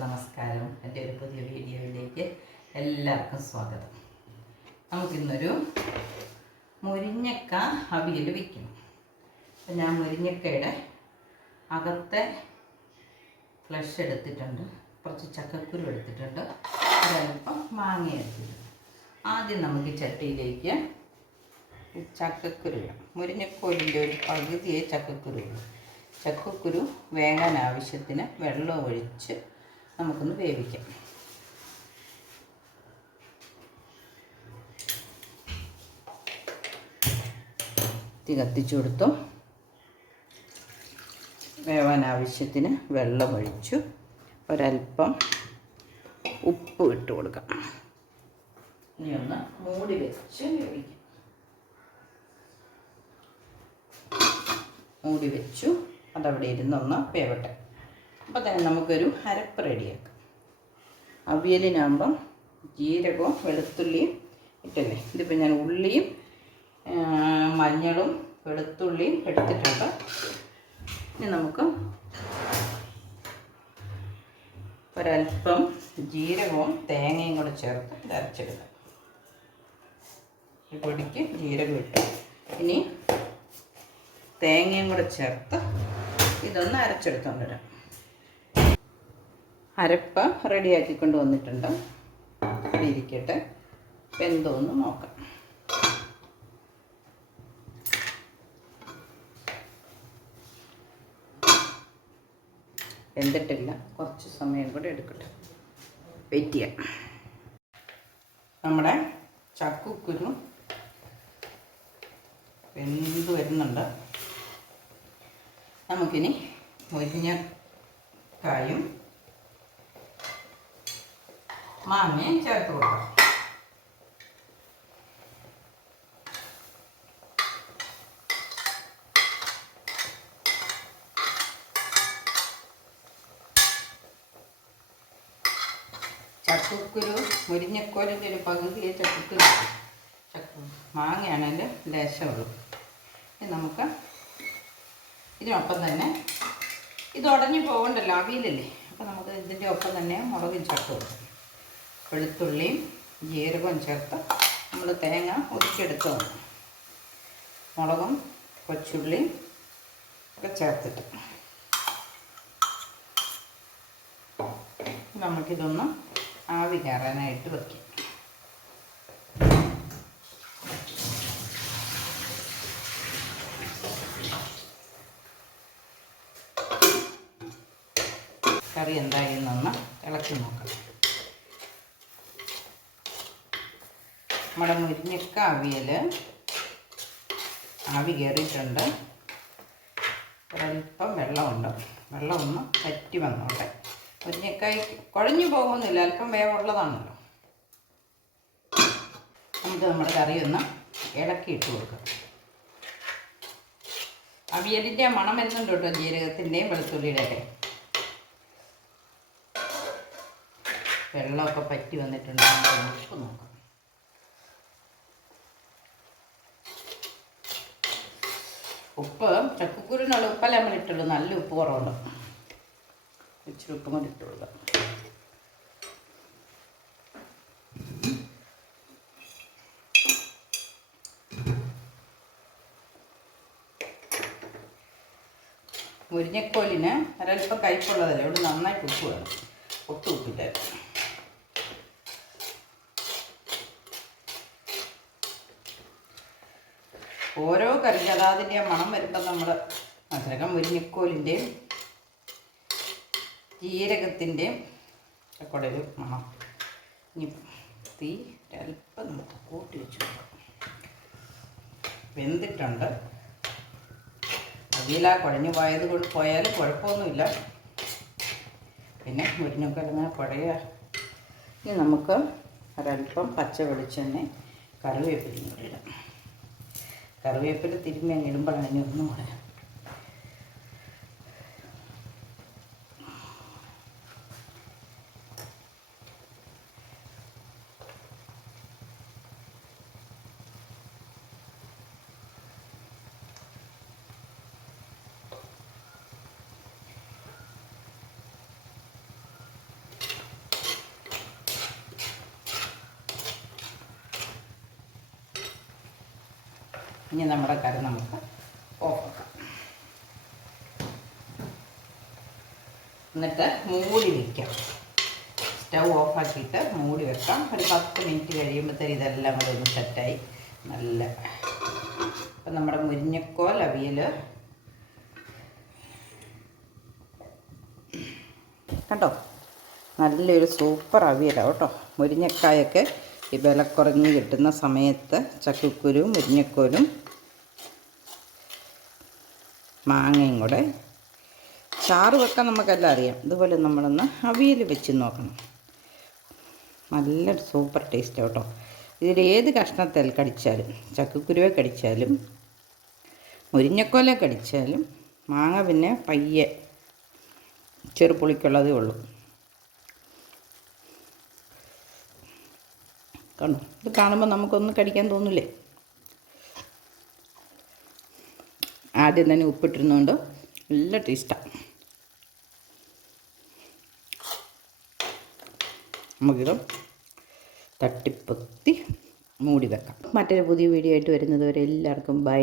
നമസ്കാരം. എൻ്റെ ഒരു പുതിയ വീഡിയോയിലേക്ക് എല്ലാവർക്കും സ്വാഗതം. നമുക്കിന്നൊരു മുരിങ്ങക്ക അവിയൽ വയ്ക്കണം. അപ്പം ഞാൻ മുരിങ്ങക്കയുടെ അകത്തെ ഫ്ലഷ് എടുത്തിട്ടുണ്ട്, കുറച്ച് ചക്കക്കുരു എടുത്തിട്ടുണ്ട്, ഒരൽപ്പം മാങ്ങ എടുത്തിട്ടുണ്ട്. ആദ്യം നമുക്ക് ചട്ടിയിലേക്ക് ചക്കക്കുരു ഇടാം. മുരിങ്ങക്കോലിൻ്റെ ഒരു പകുതിയെ ചക്കക്കുരു ഇടും. ചക്കക്കുരു വേകാൻ ആവശ്യത്തിന് വെള്ളം ഒഴിച്ച് നമുക്കൊന്ന് വേവിക്കാം. തീ കത്തിച്ചു കൊടുത്തു. വേവാൻ ആവശ്യത്തിന് വെള്ളം ഒഴിച്ചു. ഒരൽപ്പം ഉപ്പ് ഇട്ട് കൊടുക്കാം. ഇനി ഒന്ന് മൂടി വെച്ച് വേവിക്കാം. മൂടി വെച്ചു. അതവിടെ ഇരുന്നൊന്ന് വേവട്ടെ. അപ്പോൾ തന്നെ നമുക്കൊരു അരപ്പ് റെഡിയാക്കാം. അവിയലിനാകുമ്പം ജീരകവും വെളുത്തുള്ളിയും ഇട്ടല്ലേ. ഇതിപ്പോൾ ഞാൻ ഉള്ളിയും മഞ്ഞളും വെളുത്തുള്ളിയും എടുത്തിട്ടുണ്ട്. ഇനി നമുക്ക് ഒരൽപ്പം ജീരകവും തേങ്ങയും കൂടെ ചേർത്ത് ഇത് അരച്ചെടുക്കാം. ഈ പൊടിക്ക് ജീരകം ഇട്ടു. ഇനി തേങ്ങയും കൂടെ ചേർത്ത് ഇതൊന്ന് അരച്ചെടുത്തുകൊണ്ട് വരാം. അരപ്പ് റെഡിയാക്കിക്കൊണ്ട് വന്നിട്ടുണ്ട്. ഇരിക്കട്ടെ, വെന്തോന്ന് നോക്കാം. വെന്തിട്ടില്ല, കുറച്ച് സമയം കൂടെ എടുക്കട്ടെ, വെയിറ്റ് ചെയ്യാം. നമ്മുടെ ചക്കക്കുരു വെന്ത് വരുന്നുണ്ട്. നമുക്കിനി മുരിങ്ങക്കായും മാങ്ങയും ചേർത്ത് കൊടുക്കാം. ചക്കക്കുരു മുരിങ്ങക്കോലിൻ്റെ ഒരു പകുതിയെ ചക്കക്കുരു, മാങ്ങയാണെങ്കിൽ ലേശമുള്ളൂ. ഇനി നമുക്ക് ഇതിനൊപ്പം തന്നെ ഇത് ഉടഞ്ഞു പോകണ്ടല്ലോ, അവിയലല്ലേ. അപ്പോൾ നമുക്ക് ഇതിൻ്റെ ഒപ്പം തന്നെ മുളകും ചേർത്ത് കൊടുക്കും. വെളുത്തുള്ളിയും ജീരകവും ചേർത്ത് നമ്മൾ തേങ്ങ ഒതുക്കിയെടുത്ത് മുളകും കൊച്ചുള്ളിയും ഒക്കെ ചേർത്തിട്ട് നമുക്കിതൊന്ന് ആവി കയറാനായിട്ട് വയ്ക്കും. കറി എന്തായെന്നൊന്ന് ഇളക്കി നോക്കാം. നമ്മുടെ മുരിങ്ങക്ക അവിയൽ ആവി കയറിയിട്ടുണ്ട്. ഒരൽപ്പം വെള്ളമുണ്ട്. വെള്ളം ഒന്ന് വറ്റി വന്നോട്ടെ. മുരിങ്ങക്കായി കുഴഞ്ഞു പോകുന്നില്ല, അല്പം വേവുള്ളതാണല്ലോ. നമുക്ക് നമ്മുടെ കറി ഒന്ന് ഇളക്കിയിട്ട് കൊടുക്കാം. അവിയലിൻ്റെ മണം വരുന്നുണ്ട് കേട്ടോ, ജീരകത്തിൻ്റെയും വെളുത്തുള്ളിയുടെയൊക്കെ. വെള്ളമൊക്കെ പറ്റി വന്നിട്ടുണ്ട്. ഉപ്പ് നോക്കാം. ഉപ്പ് ചക്കക്കുരുന്നുള്ള ഉപ്പല്ല നമ്മൾ ഇട്ടുള്ളൂ, നല്ല ഉപ്പ് കുറവുണ്ട്. ഇച്ചിരി ഉപ്പും കൂടി ഇട്ട് കൊടുക്കാം. മുരിങ്ങക്കോലിന് ഒരൽപ്പം കയ്പുള്ളതല്ലേ, ഇവിടെ നന്നായിട്ട് ഉപ്പ് വേണം. ഒട്ടും ഉപ്പില്ലായിരുന്നു. ഓരോ കറിക്ക് അതാതിൻ്റെ മണം വരുമ്പോൾ നമ്മൾ മനസ്സിലാക്കാം. മുരിങ്ങക്കോലിൻ്റെയും ജീരകത്തിൻ്റെയും ഒക്കെ ഒരു മണം. ഇനി തീ അല്പം നമുക്ക് കൂട്ടി വെച്ച് കൊടുക്കാം. വെന്തിട്ടുണ്ട്. അവിയല കുഴഞ്ഞു പോയാലും കുഴപ്പമൊന്നുമില്ല. പിന്നെ മുരിങ്ങക്കോലിങ്ങനെ കുഴയുക. ഇനി നമുക്ക് ഒരൽപ്പം പച്ച വെളിച്ചെണ്ണ കറിവേപ്പിലയും കൂടി ഇടാം. കറിവേപ്പില തിരുമ്മി അങ്ങ് ഇടുമ്പോഴാണ് ഇനി ഒന്നും കൂടെ. ഇനി നമ്മുടെ കറി നമുക്ക് ഓഫാക്കാം. എന്നിട്ട് മൂടി വയ്ക്കാം. സ്റ്റൗ ഓഫാക്കിയിട്ട് മൂടി വെക്കാം. ഒരു 10 മിനിറ്റ് കഴിയുമ്പോഴത്തേക്ക് ഇതെല്ലാം കൂടെ ഒന്ന് സെറ്റായി നല്ല. അപ്പം നമ്മുടെ മുരിങ്ങക്കോൽ അവിയൽ കേട്ടോ, നല്ലൊരു സൂപ്പർ അവിയലാണ് കേട്ടോ. മുരിങ്ങക്കായൊക്കെ ഈ വില കുറഞ്ഞ് കിട്ടുന്ന സമയത്ത് ചക്കക്കുരും മുരിങ്ങക്കോലും മാങ്ങയും കൂടെ ചാറ് വെക്കാൻ നമുക്കെല്ലാം അറിയാം. ഇതുപോലെ നമ്മളൊന്ന് അവിയൽ വെച്ച് നോക്കണം. നല്ലൊരു സൂപ്പർ ടേസ്റ്റ് കേട്ടോ. ഇതിലേത് കഷ്ണത്തിൽ കടിച്ചാലും, ചക്കക്കുരുവെ കടിച്ചാലും മുരിങ്ങക്കോലെ കടിച്ചാലും, മാങ്ങ പിന്നെ പയ്യെ ചെറുപുളിക്കുള്ളതേ ഉള്ളൂ. കണ്ടോ, ഇത് കാണുമ്പോൾ നമുക്കൊന്ന് കടിക്കാൻ തോന്നില്ലേ? ആദ്യം തന്നെ ഉപ്പിട്ടിരുന്നുകൊണ്ട് നല്ല ടേസ്റ്റാണ്. നമുക്കിത് തട്ടിപ്പൊത്തി മൂടി വെക്കാം. മറ്റൊരു പുതിയ വീഡിയോ ആയിട്ട് വരുന്നത് വരെ എല്ലാവർക്കും ബൈ.